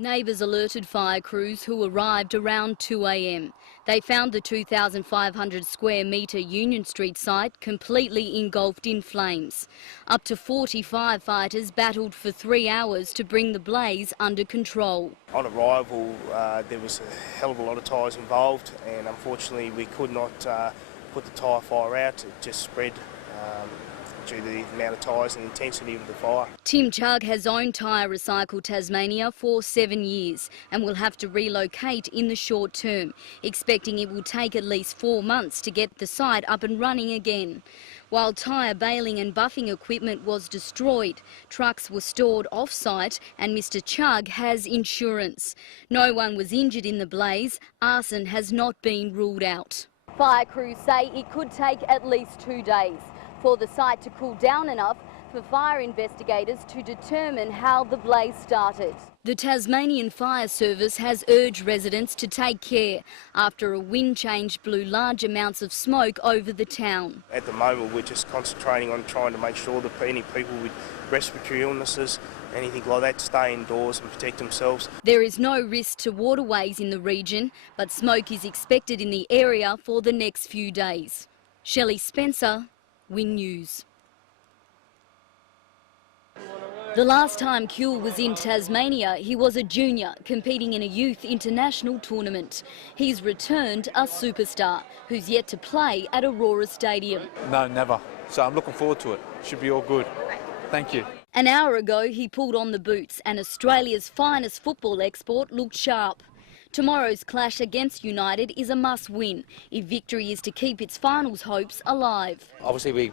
Neighbours alerted fire crews who arrived around 2 a.m. They found the 2,500 square metre Union Street site completely engulfed in flames. Up to 40 firefighters battled for 3 hours to bring the blaze under control. On arrival, there was a hell of a lot of tyres involved, and unfortunately we could not put the tyre fire out. It just spread due to the amount of tyres and intensity of the fire. Tim Chugg has owned Tyre Recycle Tasmania for 7 years and will have to relocate in the short term, expecting it will take at least 4 months to get the site up and running again. While tyre baling and buffing equipment was destroyed, trucks were stored off-site and Mr Chugg has insurance. No one was injured in the blaze. Arson has not been ruled out. Fire crews say it could take at least 2 days for the site to cool down enough for fire investigators to determine how the blaze started. The Tasmanian Fire Service has urged residents to take care after a wind change blew large amounts of smoke over the town. At the moment we're just concentrating on trying to make sure that any people with respiratory illnesses, anything like that, stay indoors and protect themselves. There is no risk to waterways in the region, but smoke is expected in the area for the next few days. Shelley Spencer, Win News. The last time Kuehl was in Tasmania, he was a junior competing in a youth international tournament. He's returned a superstar who's yet to play at Aurora Stadium. No, never. So I'm looking forward to it. Should be all good. Thank you. An hour ago, he pulled on the boots and Australia's finest football export looked sharp. Tomorrow's clash against United is a must-win if victory is to keep its finals hopes alive. Obviously we're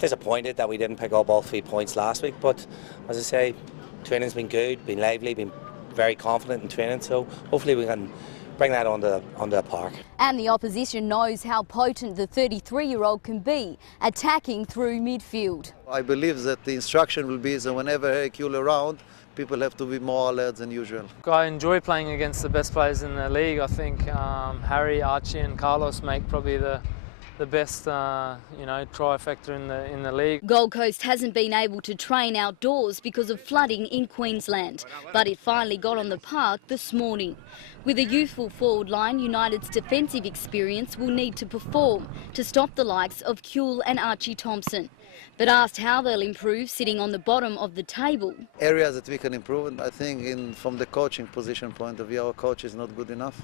disappointed that we didn't pick up all 3 points last week, but as I say, training's been good, been lively, been very confident in training, so hopefully we can bring that onto the park. And the opposition knows how potent the 33-year-old can be, attacking through midfield. I believe that the instruction will be that whenever Harry Kuehl around, people have to be more alert than usual. I enjoy playing against the best players in the league. I think Harry, Archie and Carlos make probably the best trifecta in the league. Gold Coast hasn't been able to train outdoors because of flooding in Queensland, but it finally got on the park this morning. With a youthful forward line, United's defensive experience will need to perform to stop the likes of Kuehl and Archie Thompson. But asked how they'll improve sitting on the bottom of the table. Areas that we can improve, and I think from the coaching position point of view, our coach is not good enough.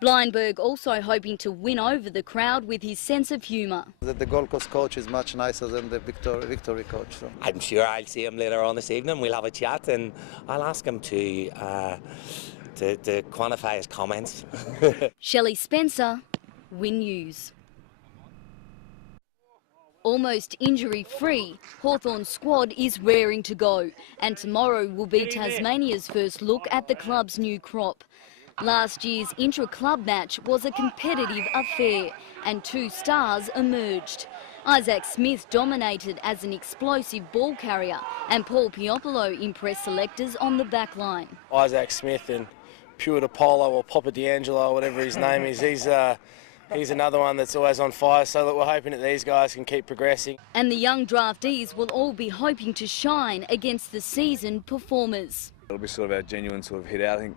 Blindberg also hoping to win over the crowd with his sense of humour. The Gold Coast coach is much nicer than the Victory coach. So. I'm sure I'll see him later on this evening. We'll have a chat and I'll ask him to quantify his comments. Shelley Spencer, Win News. Almost injury-free, Hawthorn's squad is raring to go, and tomorrow will be Tasmania's first look at the club's new crop. Last year's intra-club match was a competitive affair, and 2 stars emerged. Isaac Smith dominated as an explosive ball carrier, and Paul Piopolo impressed selectors on the back line. Isaac Smith and Pure Apollo, or Papa D'Angelo, or whatever his name is, he's another one that's always on fire, so that we're hoping that these guys can keep progressing. And the young draftees will all be hoping to shine against the seasoned performers. It'll be sort of our genuine sort of hit out. I think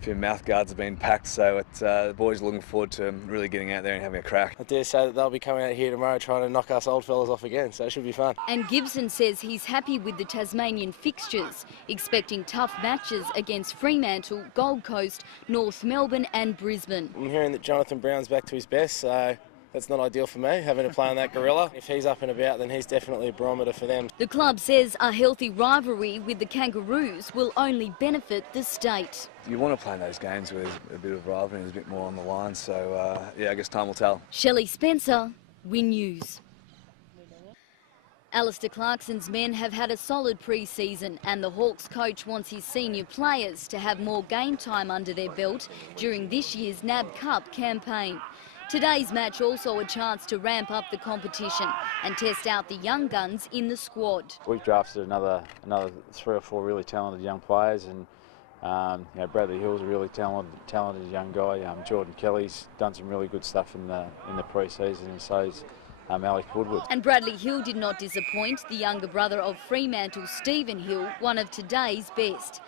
a few mouth guards have been packed, so the boys are looking forward to really getting out there and having a crack. I dare say that they'll be coming out here tomorrow trying to knock us old fellas off again, so it should be fun. And Gibson says he's happy with the Tasmanian fixtures, expecting tough matches against Fremantle, Gold Coast, North Melbourne and Brisbane. I'm hearing that Jonathan Brown's back to his best, so that's not ideal for me, having to play on that gorilla. If he's up and about, then he's definitely a barometer for them. The club says a healthy rivalry with the Kangaroos will only benefit the state. You want to play in those games where there's a bit of rivalry and there's a bit more on the line, so yeah, I guess time will tell. Shelley Spencer, Win News. Alistair Clarkson's men have had a solid pre-season, and the Hawks coach wants his senior players to have more game time under their belt during this year's NAB Cup campaign. Today's match also a chance to ramp up the competition and test out the young guns in the squad. We've drafted another 3 or 4 really talented young players, and Bradley Hill's a really talented young guy. Jordan Kelly's done some really good stuff in the pre-season, and so's Alec Woodward. And Bradley Hill did not disappoint. The younger brother of Fremantle, Stephen Hill, one of today's best.